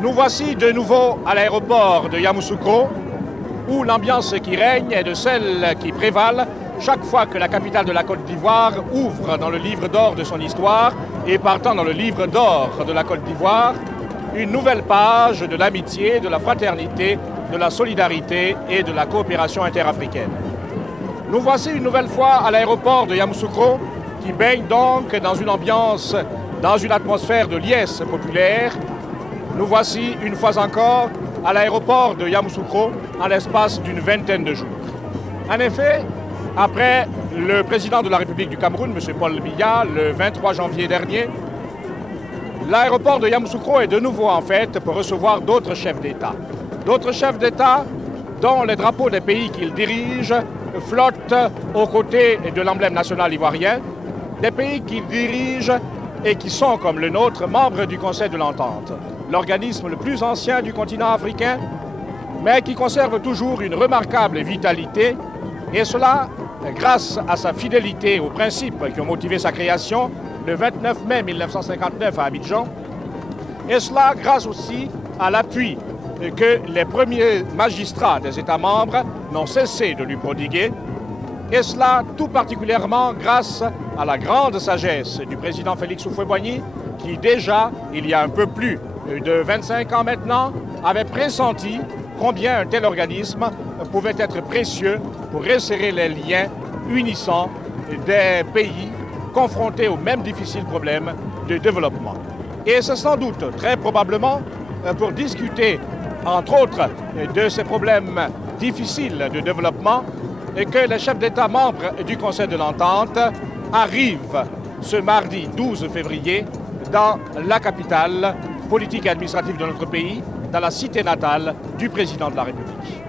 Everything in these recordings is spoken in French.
Nous voici de nouveau à l'aéroport de Yamoussoukro, où l'ambiance qui règne est de celle qui prévale chaque fois que la capitale de la Côte d'Ivoire ouvre dans le livre d'or de son histoire et partant dans le livre d'or de la Côte d'Ivoire, une nouvelle page de l'amitié, de la fraternité, de la solidarité et de la coopération interafricaine. Nous voici une nouvelle fois à l'aéroport de Yamoussoukro, qui baigne donc dans une ambiance, dans une atmosphère de liesse populaire. Nous voici une fois encore à l'aéroport de Yamoussoukro en l'espace d'une vingtaine de jours. En effet, après le président de la République du Cameroun, M. Paul Biya, le 23 janvier dernier, l'aéroport de Yamoussoukro est de nouveau en fait pour recevoir d'autres chefs d'État. D'autres chefs d'État dont les drapeaux des pays qu'ils dirigent flottent aux côtés de l'emblème national ivoirien, des pays qu'ils dirigent et qui sont, comme le nôtre, membres du Conseil de l'Entente, l'organisme le plus ancien du continent africain, mais qui conserve toujours une remarquable vitalité, et cela grâce à sa fidélité aux principes qui ont motivé sa création le 29 mai 1959 à Abidjan, et cela grâce aussi à l'appui que les premiers magistrats des États membres n'ont cessé de lui prodiguer, et cela tout particulièrement grâce à la grande sagesse du président Félix Houphouët-Boigny, qui déjà, il y a un peu plus de 25 ans maintenant, avait pressenti combien un tel organisme pouvait être précieux pour resserrer les liens unissant des pays confrontés aux mêmes difficiles problèmes de développement. Et c'est sans doute, très probablement, pour discuter, entre autres, de ces problèmes difficiles de développement, que les chefs d'État membres du Conseil de l'Entente arrivent ce mardi 12 février dans la capitale politique et administrative de notre pays, dans la cité natale du président de la République.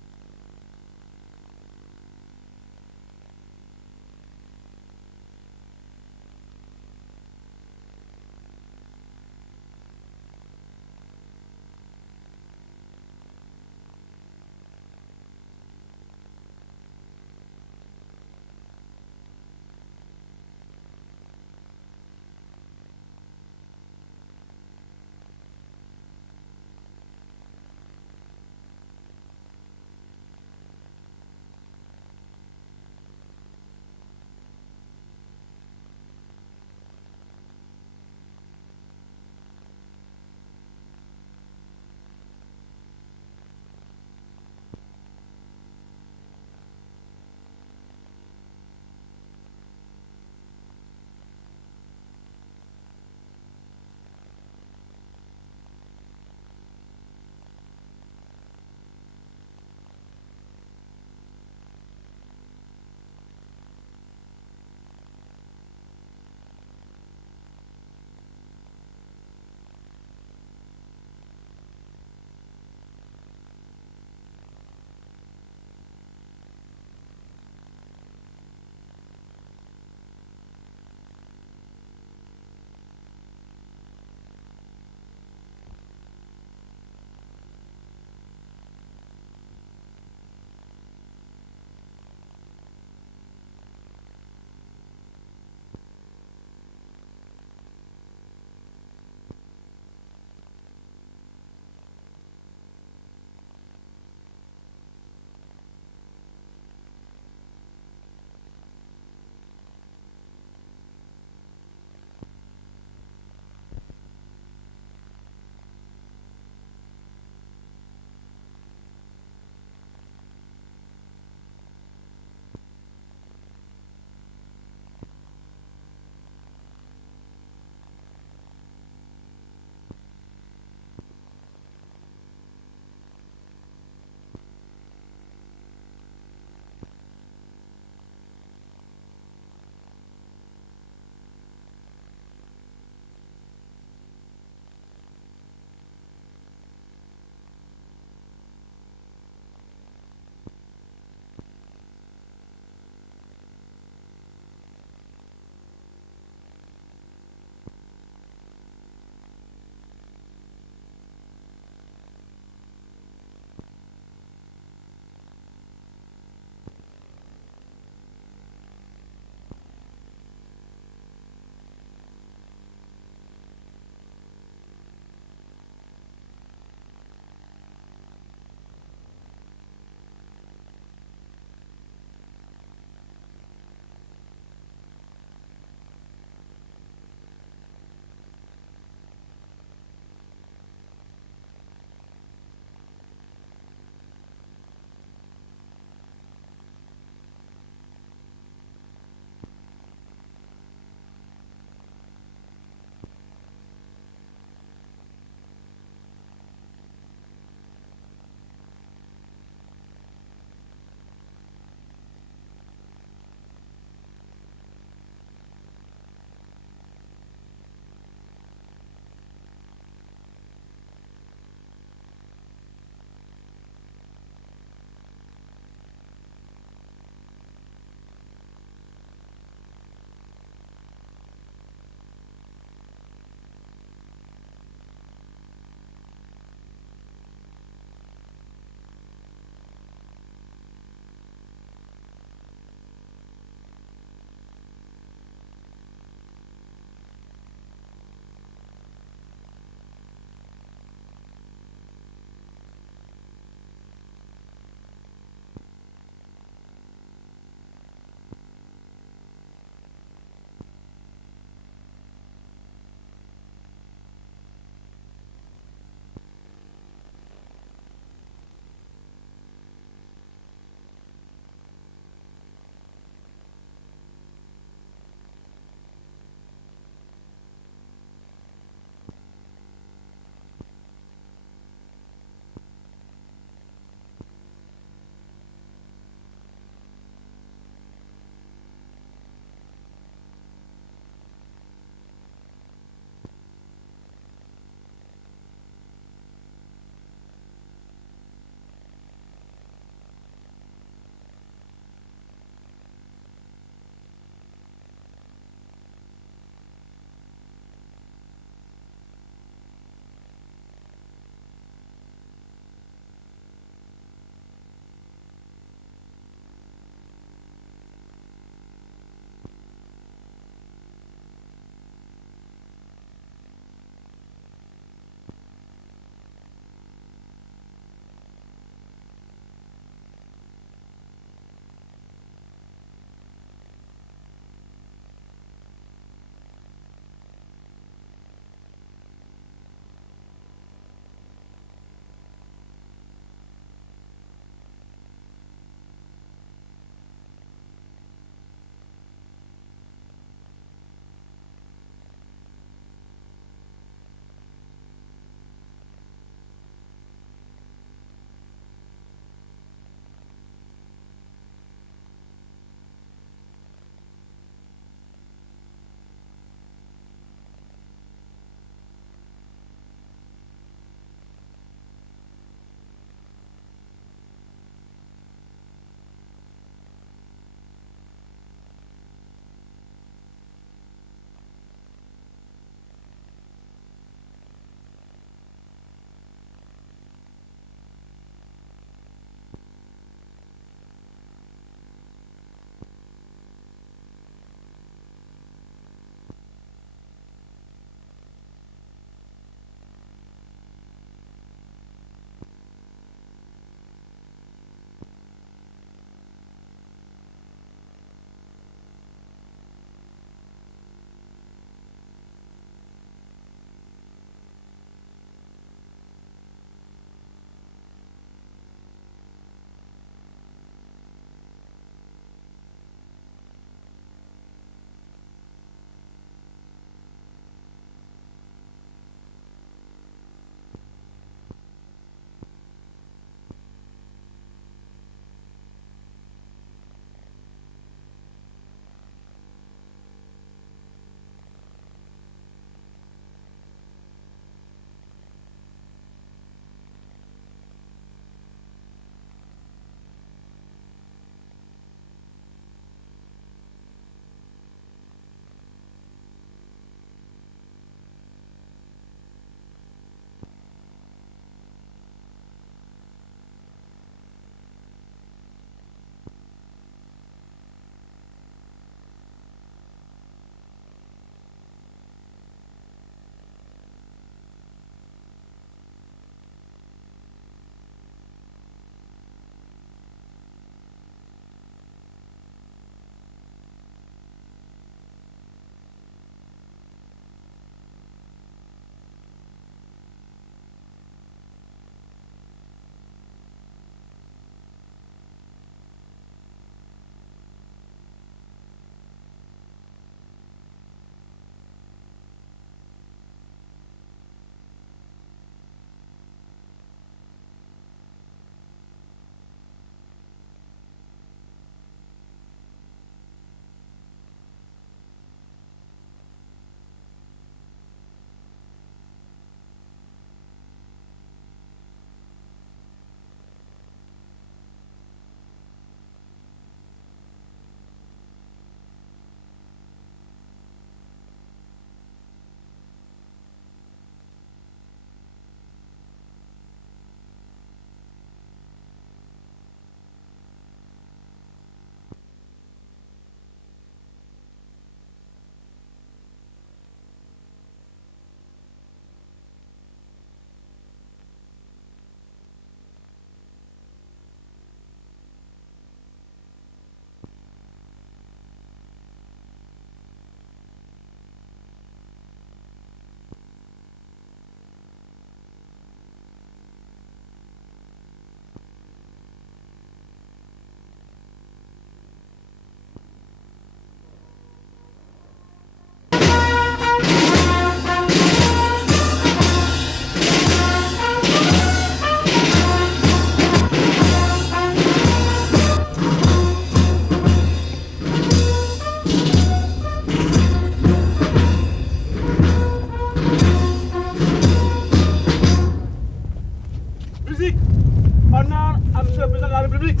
à Monsieur le Président de la République.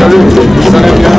Salut, ça va bien?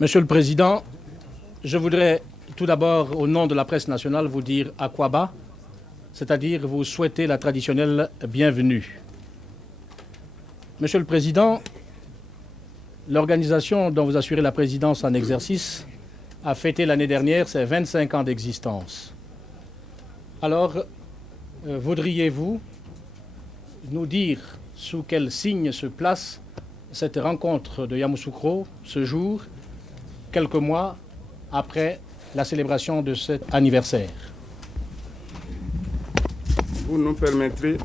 Monsieur le Président, je voudrais tout d'abord, au nom de la presse nationale, vous dire Akwaba, c'est-à-dire vous souhaiter la traditionnelle bienvenue. Monsieur le Président, l'organisation dont vous assurez la présidence en exercice a fêté l'année dernière ses 25 ans d'existence. Alors, voudriez-vous nous dire sous quel signe se place cette rencontre de Yamoussoukro ce jour, quelques mois après la célébration de cet anniversaire? Vous nous permettrez,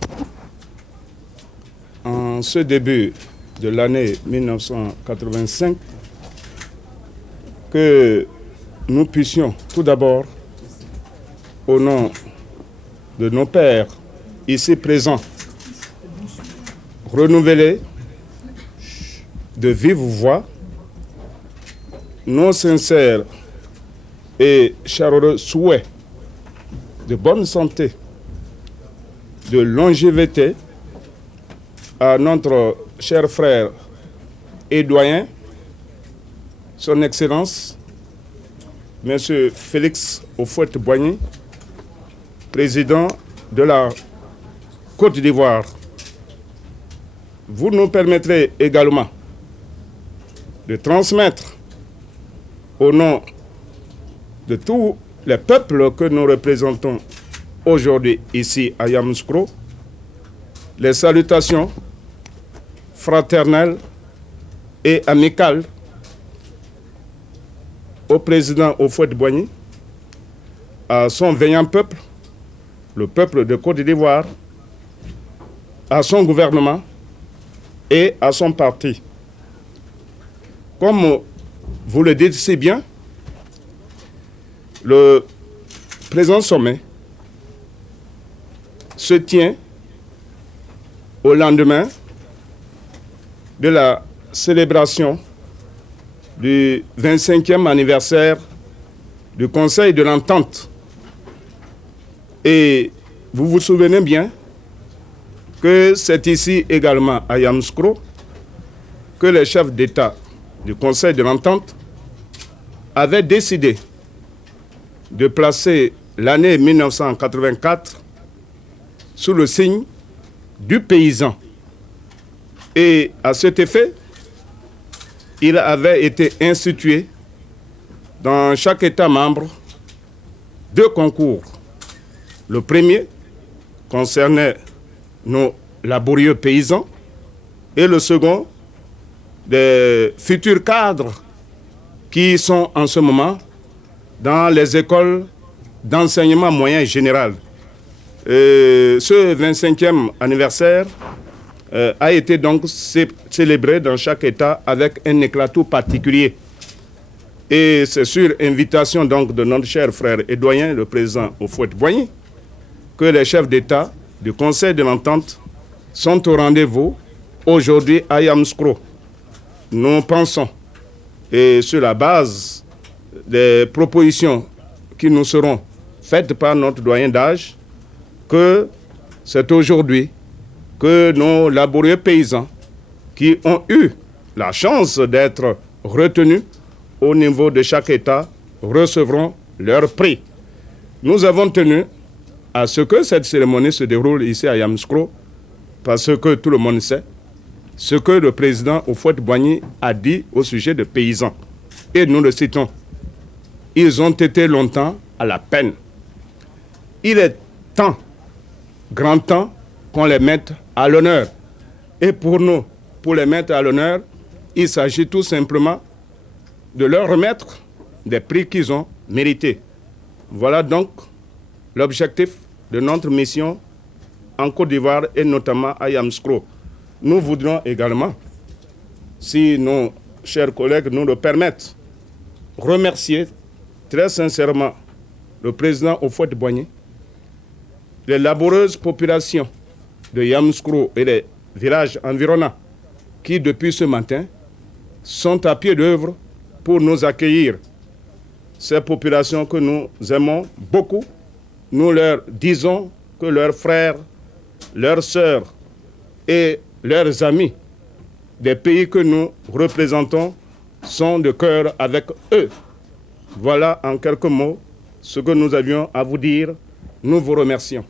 en ce début de l'année 1985, que nous puissions tout d'abord, au nom de nos pères ici présents, renouveler de vive voix nos sincères et chaleureux souhaits de bonne santé, de longévité à notre cher frère et doyen, son Excellence, M. Félix Houphouët-Boigny, président de la Côte d'Ivoire. Vous nous permettrez également de transmettre au nom de tous les peuples que nous représentons aujourd'hui ici à Yamoussoukro les salutations fraternelles et amicales au président Houphouët-Boigny, à son vaillant peuple, le peuple de Côte d'Ivoire, à son gouvernement et à son parti. Comme vous le dites si bien, le présent sommet se tient au lendemain de la célébration du 25e anniversaire du Conseil de l'Entente. Et vous vous souvenez bien que c'est ici également à Yamoussoukro que les chefs d'État du Conseil de l'Entente avaient décidé de placer l'année 1984 sous le signe du paysan. Et à cet effet, il avait été institué dans chaque État membre 2 concours. Le premier concernait nos laborieux paysans et le second des futurs cadres qui sont en ce moment dans les écoles d'enseignement moyen général. Ce 25e anniversaire a été donc célébré dans chaque État avec un éclat tout particulier. Et c'est sur invitation donc de notre cher frère et doyen, le président Houphouët-Boigny, que les chefs d'État du Conseil de l'Entente sont au rendez-vous aujourd'hui à Yamoussoukro. Nous pensons, et sur la base des propositions qui nous seront faites par notre doyen d'âge, que c'est aujourd'hui que nos laborieux paysans qui ont eu la chance d'être retenus au niveau de chaque État recevront leur prix. Nous avons tenu à ce que cette cérémonie se déroule ici à Yamoussoukro parce que tout le monde sait ce que le président Houphouët-Boigny a dit au sujet des paysans. Et nous le citons. Ils ont été longtemps à la peine. Il est temps, grand temps, qu'on les mette à l'honneur. Et pour nous, pour les mettre à l'honneur, il s'agit tout simplement de leur remettre des prix qu'ils ont mérités. Voilà donc l'objectif de notre mission en Côte d'Ivoire et notamment à Yamoussoukro. Nous voudrions également, si nos chers collègues nous le permettent, remercier très sincèrement le président Houphouët-Boigny, les laboureuses populations de Yamoussoukro et les villages environnants qui, depuis ce matin, sont à pied d'œuvre pour nous accueillir. Ces populations que nous aimons beaucoup, nous leur disons que leurs frères, leurs sœurs et leurs amis des pays que nous représentons sont de cœur avec eux. Voilà en quelques mots ce que nous avions à vous dire. Nous vous remercions.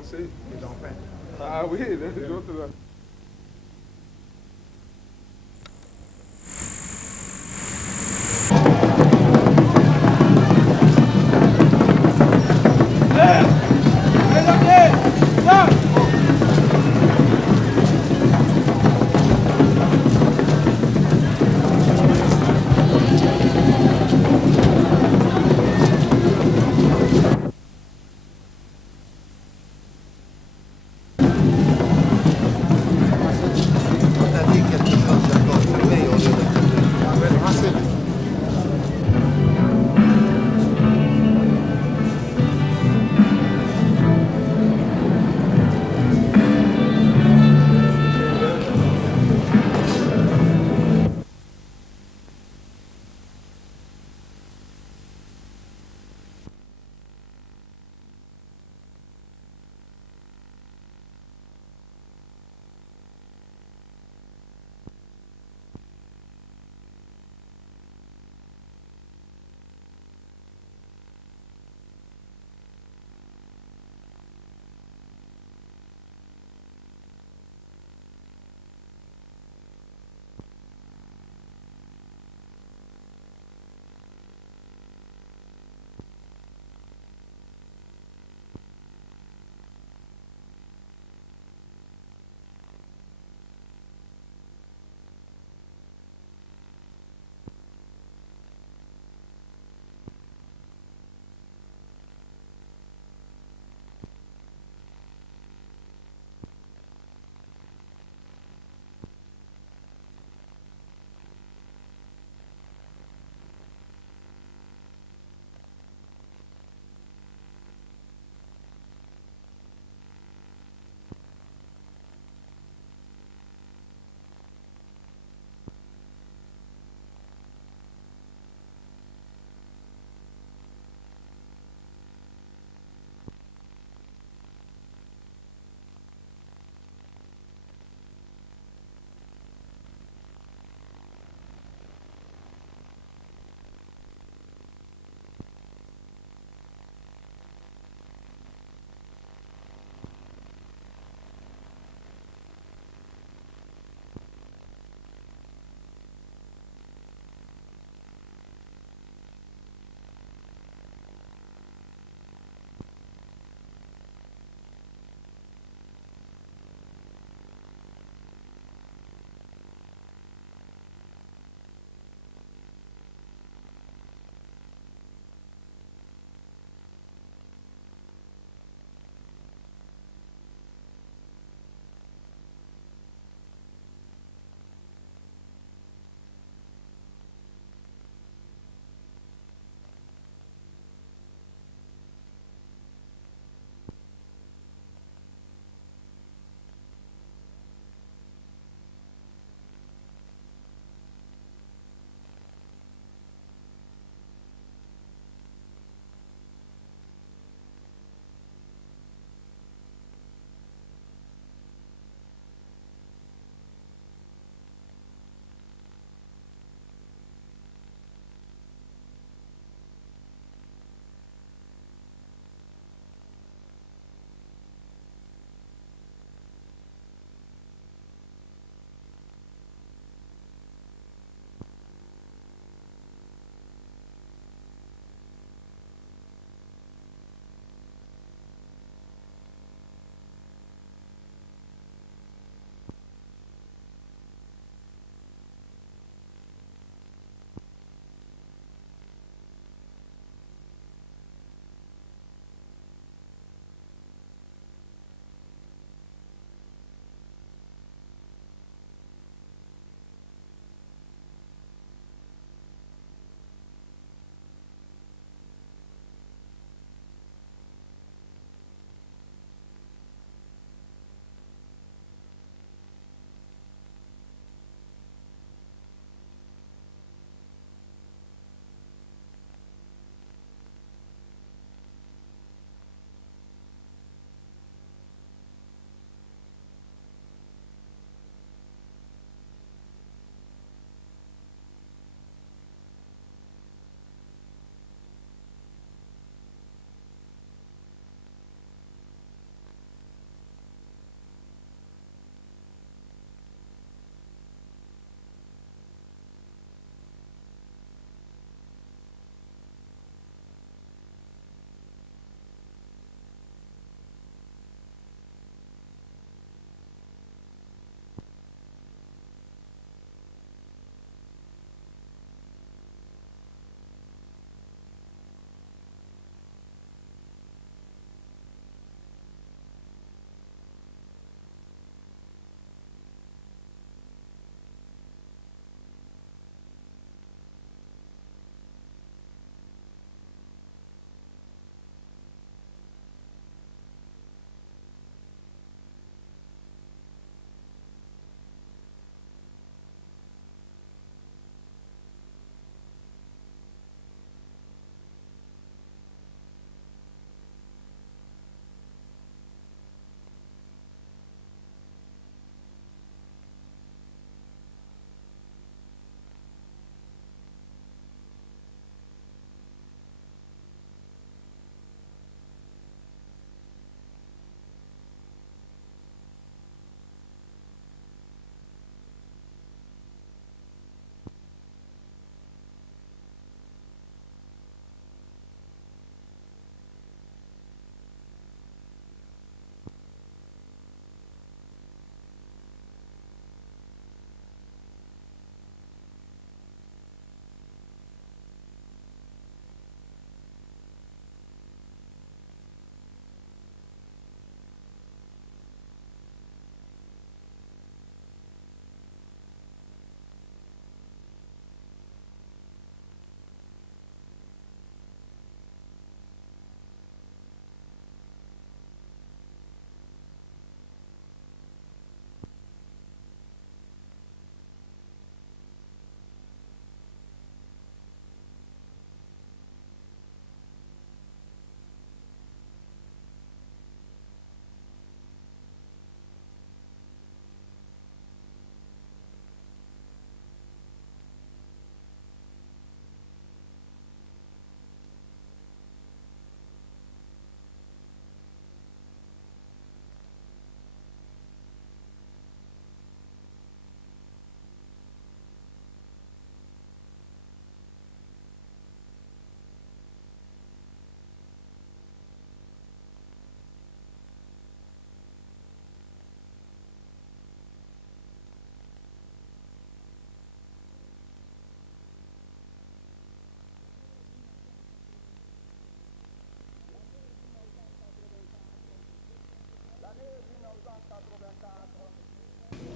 Merci. Ah oui, les autres là.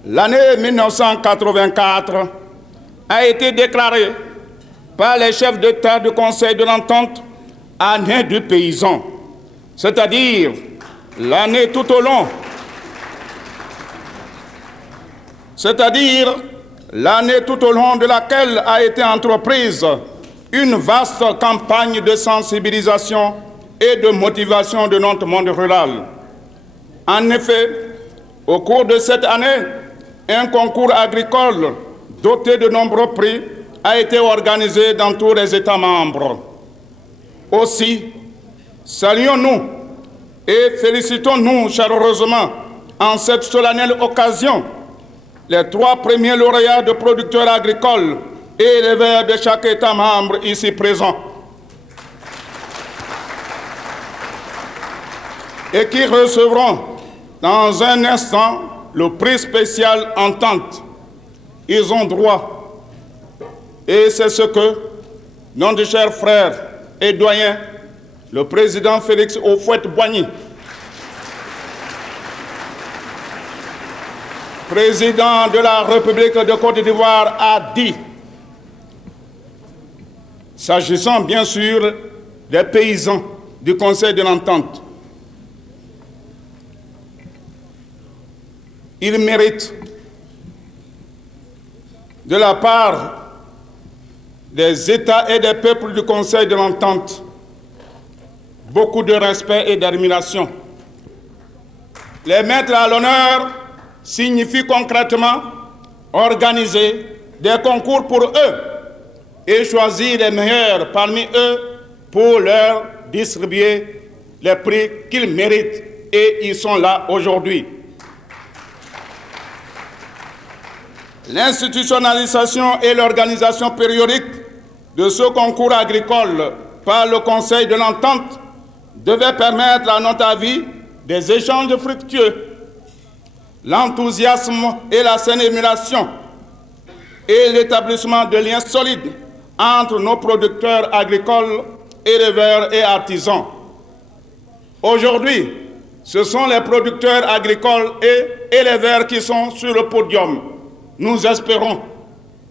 L'année 1984 a été déclarée par les chefs d'État du Conseil de l'Entente année du paysan, c'est-à-dire l'année tout au long, de laquelle a été entreprise une vaste campagne de sensibilisation et de motivation de notre monde rural. En effet, au cours de cette année, un concours agricole doté de nombreux prix a été organisé dans tous les États membres. Aussi, saluons-nous et félicitons-nous chaleureusement en cette solennelle occasion les 3 premiers lauréats de producteurs agricoles et éleveurs de chaque État membre ici présent, et qui recevront dans un instant le prix spécial Entente. Ils ont droit, et c'est ce que notre cher frère et doyen, le président Félix Houphouët-Boigny, président de la République de Côte d'Ivoire, a dit, s'agissant bien sûr des paysans du Conseil de l'Entente. Ils méritent, de la part des États et des peuples du Conseil de l'Entente, beaucoup de respect et d'admiration. Les mettre à l'honneur signifie concrètement organiser des concours pour eux et choisir les meilleurs parmi eux pour leur distribuer les prix qu'ils méritent, et ils sont là aujourd'hui. L'institutionnalisation et l'organisation périodique de ce concours agricole par le Conseil de l'Entente devait permettre, à notre avis, des échanges fructueux, l'enthousiasme et la saine émulation, et l'établissement de liens solides entre nos producteurs agricoles, éleveurs et artisans. Aujourd'hui, ce sont les producteurs agricoles et éleveurs qui sont sur le podium. Nous espérons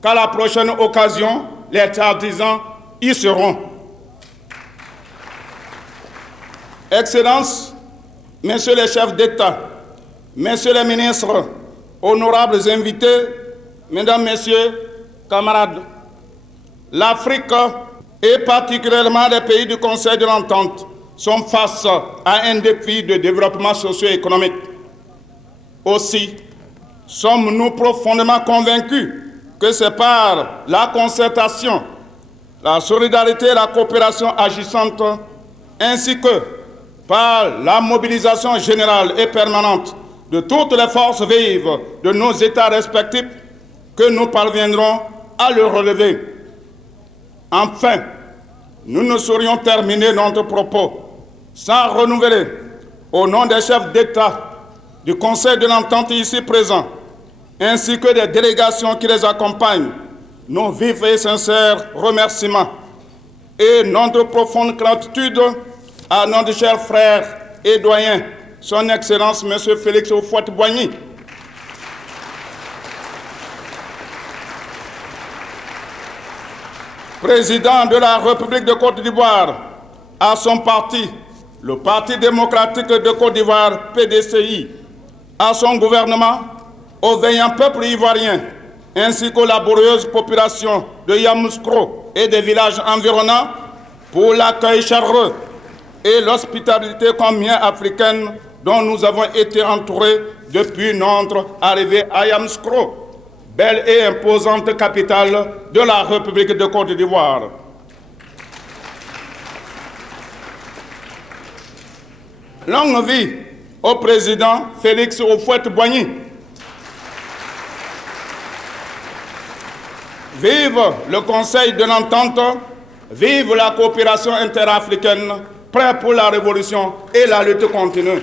qu'à la prochaine occasion, les artisans y seront. Excellences, Messieurs les chefs d'État, Messieurs les ministres, honorables invités, Mesdames, Messieurs, camarades, l'Afrique et particulièrement les pays du Conseil de l'Entente sont face à un défi de développement socio-économique. Aussi, sommes-nous profondément convaincus que c'est par la concertation, la solidarité et la coopération agissante, ainsi que par la mobilisation générale et permanente de toutes les forces vives de nos États respectifs, que nous parviendrons à le relever. Enfin, nous ne saurions terminer notre propos sans renouveler, au nom des chefs d'État du Conseil de l'Entente ici présents, ainsi que des délégations qui les accompagnent, nos vifs et sincères remerciements et notre profonde gratitude à notre cher frère et doyen, son Excellence M. Félix Houphouët-Boigny, président de la République de Côte d'Ivoire, à son parti, le Parti démocratique de Côte d'Ivoire, PDCI, à son gouvernement, au vaillant peuple ivoirien, ainsi qu'aux laborieuses populations de Yamoussoukro et des villages environnants pour l'accueil chaleureux et l'hospitalité combien africaine dont nous avons été entourés depuis notre arrivée à Yamoussoukro, belle et imposante capitale de la République de Côte d'Ivoire. Longue vie au président Félix Houphouët-Boigny. Vive le Conseil de l'Entente, vive la coopération interafricaine, prêt pour la révolution et la lutte continue.